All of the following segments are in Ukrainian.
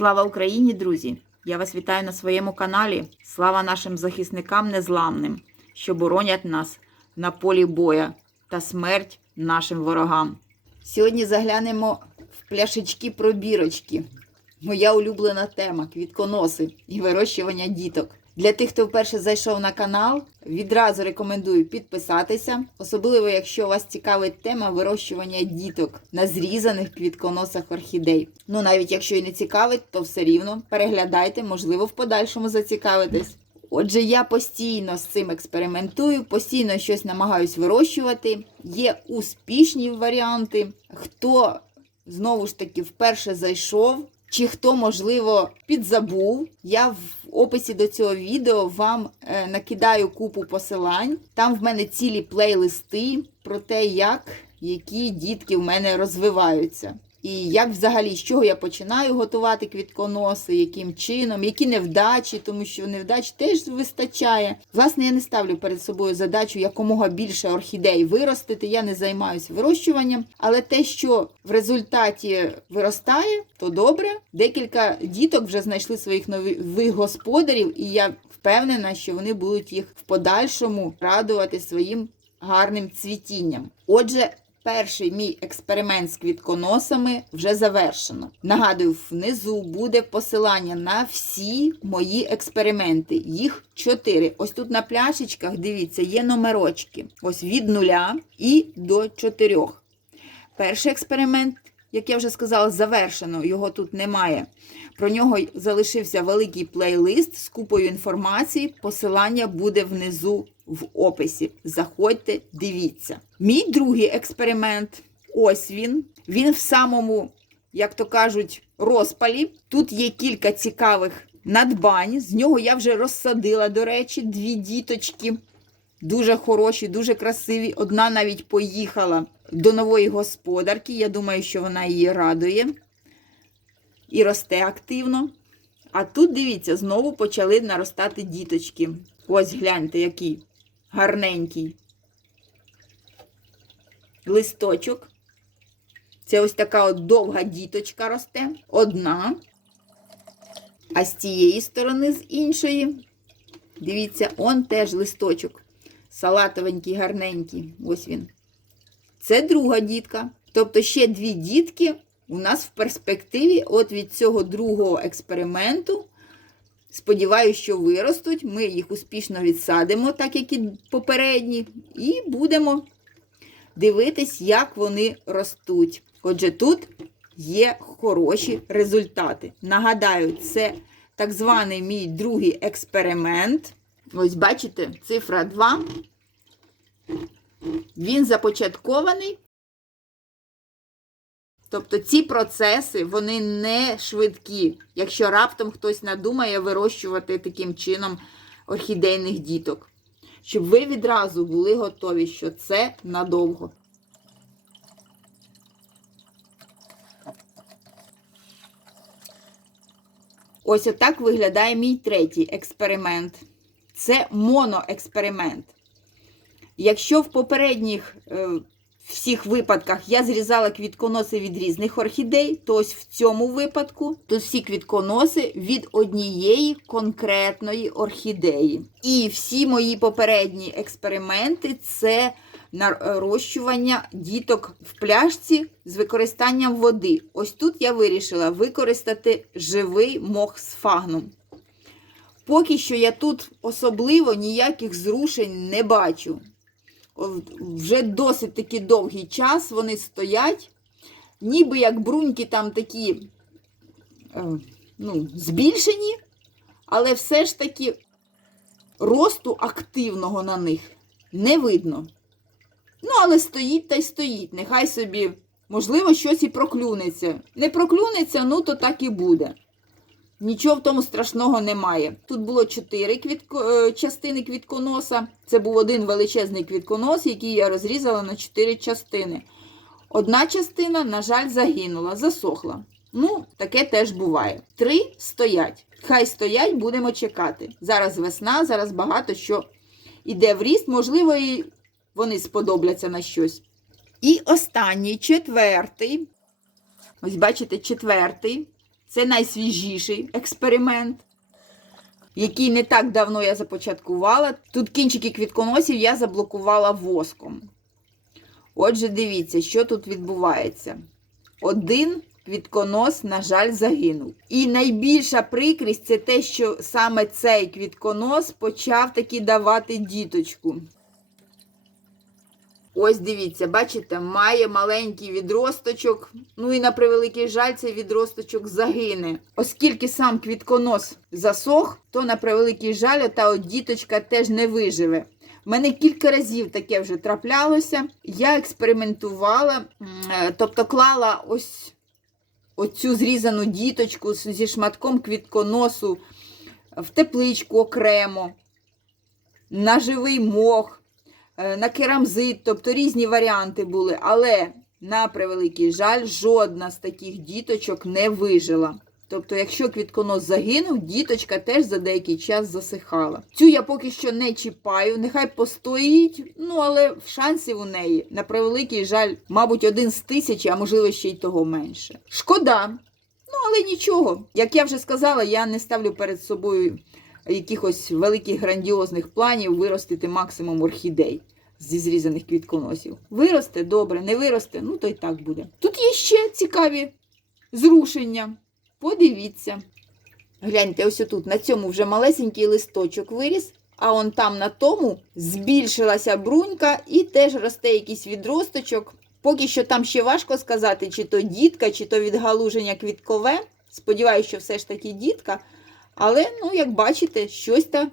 Слава Україні, друзі! Я вас вітаю на своєму каналі. Слава нашим захисникам незламним, що боронять нас на полі боя та смерть нашим ворогам. Сьогодні заглянемо в пляшечки пробірочки. Моя улюблена тема квітконоси і вирощування діток. Для тих, хто вперше зайшов на канал, відразу рекомендую підписатися, особливо якщо вас цікавить тема вирощування діток на зрізаних квітконосах орхідей. Ну навіть якщо і не цікавить, то все рівно переглядайте, можливо, в подальшому зацікавитесь. Отже, я постійно з цим експериментую, постійно щось намагаюсь вирощувати. Є успішні варіанти. Хто знову ж таки вперше зайшов, чи хто, можливо, підзабув, я в описі до цього відео вам е, накидаю купу посилань. Там в мене цілі плейлисти про те, як які дітки в мене розвиваються. І як взагалі, з чого я починаю готувати квітконоси, яким чином, які невдачі, тому що невдач теж вистачає. Власне, я не ставлю перед собою задачу якомога більше орхідей виростити. Я не займаюся вирощуванням, але те, що в результаті виростає, то добре. Декілька діток вже знайшли своїх нових господарів, і я впевнена, що вони будуть їх в подальшому радувати своїм гарним цвітінням. Отже. Перший мій експеримент з квітконосами вже завершено. Нагадую, внизу буде посилання на всі мої експерименти. Їх чотири. Ось тут на пляшечках, дивіться, є номерочки. Ось від нуля і до чотирьох. Перший експеримент, як я вже сказала, завершено, його тут немає. Про нього залишився великий плейлист з купою інформації. Посилання буде внизу в описі. Заходьте, дивіться. Мій другий експеримент ось він. Він в самому, як то кажуть, розпалі. Тут є кілька цікавих надбань. З нього я вже розсадила, до речі, дві діточки. Дуже хороші, дуже красиві. Одна навіть поїхала до нової господарки. Я думаю, що вона її радує і росте активно. А тут, дивіться, знову почали наростати діточки. Ось гляньте, який гарненький листочок. Це ось така от довга діточка росте. Одна. А з цієї сторони, з іншої, дивіться, он теж листочок. Салатовенький, гарненький. Ось він. Це друга дітка. Тобто ще дві дітки у нас в перспективі, от від цього другого експерименту. Сподіваюся, що виростуть. Ми їх успішно відсадимо, так як і попередні, і будемо дивитись, як вони ростуть. Отже, тут є хороші результати. Нагадаю, це так званий мій другий експеримент. Ось, бачите, цифра 2. Він започаткований. Тобто ці процеси, вони не швидкі, якщо раптом хтось надумає вирощувати таким чином орхідейних діток. Щоб ви відразу були готові, що це надовго. Ось отак виглядає мій третій експеримент. Це моноексперимент. Якщо в попередніх е, всіх випадках я зрізала квітконоси від різних орхідей, то ось в цьому випадку тут всі квітконоси від однієї конкретної орхідеї. І всі мої попередні експерименти це нарощування діток в пляшці з використанням води. Ось тут я вирішила використати живий мох з фагном. Поки що я тут особливо ніяких зрушень не бачу вже досить таки довгий час вони стоять, ніби як бруньки там такі е, ну, збільшені, але все ж таки росту активного на них не видно. Ну, але стоїть та й стоїть. Нехай собі, можливо, щось і проклюнеться. Не проклюнеться, ну то так і буде. Нічого в тому страшного немає. Тут було чотири квітко... Е, частини квітконоса. Це був один величезний квітконос, який я розрізала на чотири частини. Одна частина, на жаль, загинула, засохла. Ну, таке теж буває. Три стоять. Хай стоять, будемо чекати. Зараз весна, зараз багато що йде в ріст, можливо, і вони сподобляться на щось. І останній, четвертий. Ось бачите, четвертий. Це найсвіжіший експеримент, який не так давно я започаткувала. Тут кінчики квітконосів я заблокувала воском. Отже, дивіться, що тут відбувається. Один квітконос, на жаль, загинув. І найбільша прикрість це те, що саме цей квітконос почав таки давати діточку. Ось дивіться, бачите, має маленький відросточок. Ну і на превеликий жаль, цей відросточок загине. Оскільки сам квітконос засох, то на превеликий жаль, та от діточка теж не виживе. У мене кілька разів таке вже траплялося. Я експериментувала, е, тобто клала ось оцю зрізану діточку зі шматком квітконосу в тепличку окремо, на живий мох, на керамзит, тобто різні варіанти були. Але, на превеликий жаль, жодна з таких діточок не вижила. Тобто, якщо квітконос загинув, діточка теж за деякий час засихала. Цю я поки що не чіпаю, нехай постоїть, ну але шансів у неї, на превеликий жаль, мабуть, один з тисячі, а можливо ще й того менше. Шкода. Ну, але нічого. Як я вже сказала, я не ставлю перед собою якихось великих грандіозних планів виростити максимум орхідей зі зрізаних квітконосів. Виросте добре, не виросте, ну то й так буде. Тут є ще цікаві зрушення. Подивіться. Гляньте, ось тут на цьому вже малесенький листочок виріс, а он там на тому збільшилася брунька і теж росте якийсь відросточок. Поки що там ще важко сказати, чи то дітка, чи то відгалуження квіткове. Сподіваюся, що все ж таки дітка. Але, ну, як бачите, щось та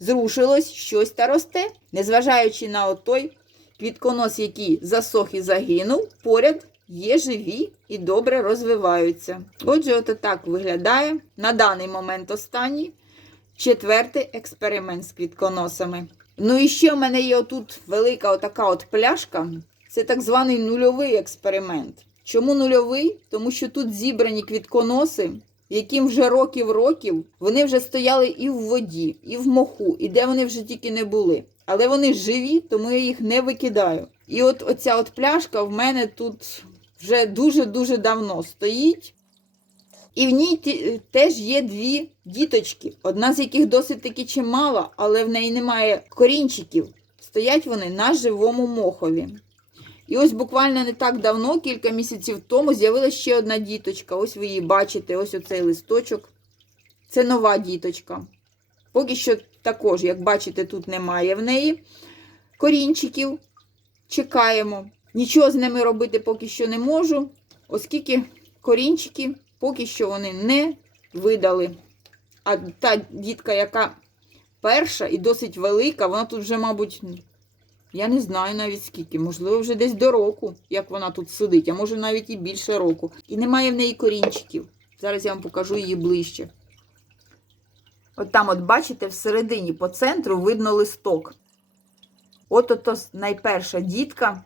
зрушилось, щось та росте. Незважаючи на той квітконос, який засох і загинув, поряд є живі і добре розвиваються. Отже, от так виглядає на даний момент останній четвертий експеримент з квітконосами. Ну і ще в мене є отут велика отака от пляшка. Це так званий нульовий експеримент. Чому нульовий? Тому що тут зібрані квітконоси, яким вже років років вони вже стояли і в воді, і в моху, і де вони вже тільки не були. Але вони живі, тому я їх не викидаю. І от оця от пляшка в мене тут вже дуже-дуже давно стоїть. І в ній теж є дві діточки, одна з яких досить таки чимала, але в неї немає корінчиків. Стоять вони на живому мохові. І ось буквально не так давно, кілька місяців тому, з'явилася ще одна діточка. Ось ви її бачите, ось оцей листочок. Це нова діточка. Поки що також, як бачите, тут немає в неї корінчиків. Чекаємо. Нічого з ними робити поки що не можу, оскільки корінчики поки що вони не видали. А та дітка, яка перша і досить велика, вона тут вже, мабуть, я не знаю навіть скільки, можливо, вже десь до року, як вона тут сидить, а може навіть і більше року. І немає в неї корінчиків. Зараз я вам покажу її ближче. От там, от бачите, всередині по центру видно листок. От ото найперша дітка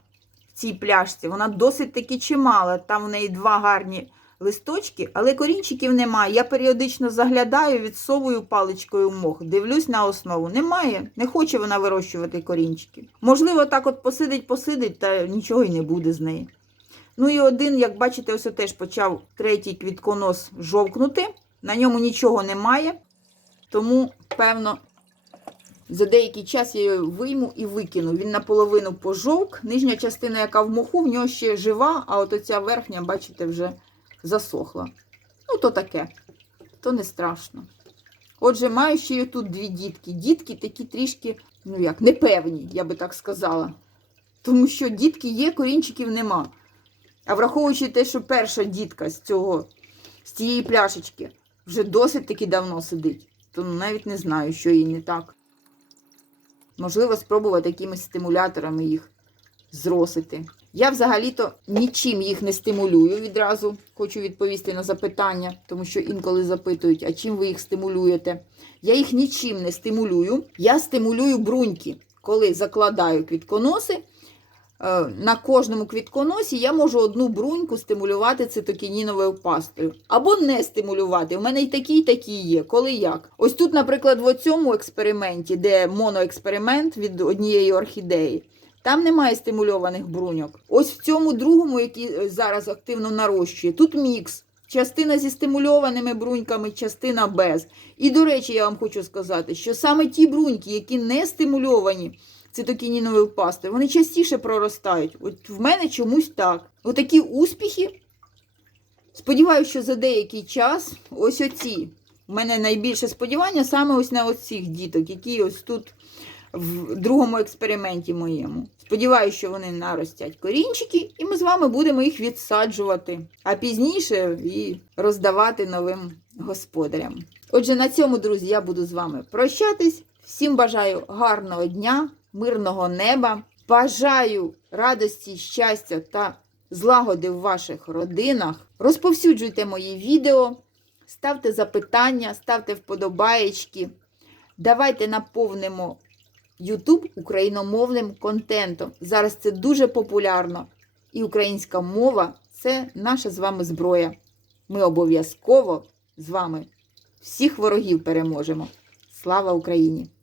в цій пляшці, вона досить таки чимала. Там в неї два гарні листочки, але корінчиків немає. Я періодично заглядаю, відсовую паличкою мох, дивлюсь на основу. Немає, не хоче вона вирощувати корінчики. Можливо, так от посидить, посидить, та нічого й не буде з неї. Ну і один, як бачите, ось теж почав третій квітконос жовкнути. На ньому нічого немає, тому, певно, за деякий час я його вийму і викину. Він наполовину пожовк. Нижня частина, яка в моху, в нього ще жива, а от оця верхня, бачите, вже засохла. Ну, то таке, то не страшно. Отже, маю ще й тут дві дітки. Дітки такі трішки, ну як, непевні, я би так сказала. Тому що дітки є, корінчиків нема. А враховуючи те, що перша дітка з цього, з цієї пляшечки вже досить таки давно сидить, то ну, навіть не знаю, що їй не так. Можливо, спробувати якимись стимуляторами їх зросити. Я взагалі-то нічим їх не стимулюю відразу. Хочу відповісти на запитання, тому що інколи запитують, а чим ви їх стимулюєте? Я їх нічим не стимулюю. Я стимулюю бруньки, коли закладаю квітконоси. е, На кожному квітконосі я можу одну бруньку стимулювати цитокініновою пастою. Або не стимулювати. У мене і такі, і такі є. Коли як? Ось тут, наприклад, в цьому експерименті, де моноексперимент від однієї орхідеї, Там немає стимульованих бруньок. Ось в цьому другому, який е, зараз активно нарощує, тут мікс. Частина зі стимульованими бруньками, частина без. І, до речі, я вам хочу сказати, що саме ті бруньки, які не стимульовані цитокініновою пастою, вони частіше проростають. От в мене чомусь так. Отакі успіхи. Сподіваюся, що за деякий час ось оці. У мене найбільше сподівання саме ось на оцих діток, які ось тут в другому експерименті моєму. Сподіваюся, що вони наростять корінчики, і ми з вами будемо їх відсаджувати, а пізніше і роздавати новим господарям. Отже, на цьому, друзі, я буду з вами прощатись. Всім бажаю гарного дня, мирного неба. Бажаю радості, щастя та злагоди в ваших родинах. Розповсюджуйте мої відео, ставте запитання, ставте вподобаєчки. Давайте наповнимо YouTube україномовним контентом. Зараз це дуже популярно. І українська мова це наша з вами зброя. Ми обов'язково з вами всіх ворогів переможемо. Слава Україні!